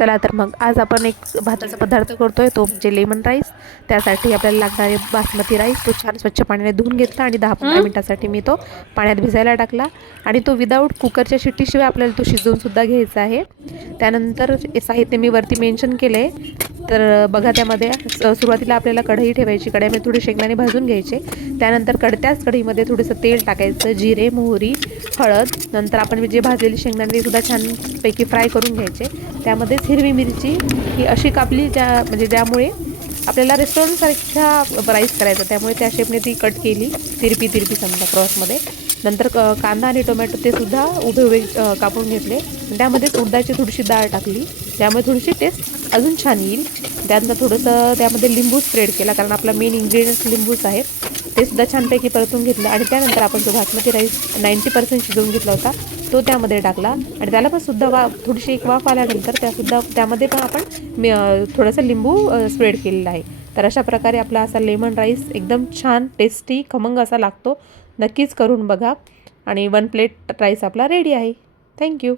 चला तर मग आज आपण एक भाताचा पदार्थ करतोय, तो म्हणजे लेमन राईस। त्यासाठी आपल्याला लागणारे बासमती राईस तो छान स्वच्छ पाण्याने धुवून घेतला आणि 10-15 मिनिटांसाठी मी तो पाण्यात भिजायला टाकला आणि तो विदाऊट कुकरच्या शिट्टीशिवाय आपल्याला तो शिजवून सुद्धा घ्यायचा आहे। त्यानंतर साहित्य मी वरती मेन्शन केले, तर बघा त्यामध्ये सुरुवातीला आपल्याला कढई ठेवायची, कढईमध्ये थोडे शेंगदाणे भाजून घ्यायचे। त्यानंतर त्याच कढईमध्ये थोडंसं तेल टाकायचं, जिरे, मोहरी, हळद, नंतर आपण जे भाजलेले शेंगदाणे सुद्धा छानपैकी फ्राय करून घ्यायचे। त्यामध्येच हिरवी मिरची ही अशी कापली म्हणजे ज्यामुळे आपल्याला रेस्टॉरंटसारखा राईस करायचा, त्यामुळे त्या शेपने ती कट केली, तिरपी समजा क्रॉसमध्ये। नंतर कांदा आणि टोमॅटो ते सुद्धा उभे कापून घेतले। त्यामध्येच उडदाची थोडीशी डाळ टाकली, त्यामुळे थोडीशी टेस्ट अजून छान येईल। त्यानंतर थोडंसं त्यामध्ये लिंबू स्प्रेड केला, कारण आपला मेन इंग्रेडियंट्स लिंबूच आहे। ते सुद्धा छानपैकी परतून घेतलं आणि त्यानंतर आपण जो बासमती राईस 90% शिजवून घेतला होता तो त्यामध्ये टाकला आणि त्याला पण सुद्धा थोडीशी एक वाफ आल्यानंतर त्यामध्ये पण आपण थोडंसं लिंबू स्प्रेड केलेला आहे। तर अशा प्रकारे आपला असा लेमन राईस एकदम छान टेस्टी खमंग असा लागतो। नक्कीच करून बघा आणि 1 प्लेट राईस आपला रेडी आहे। थँक्यू।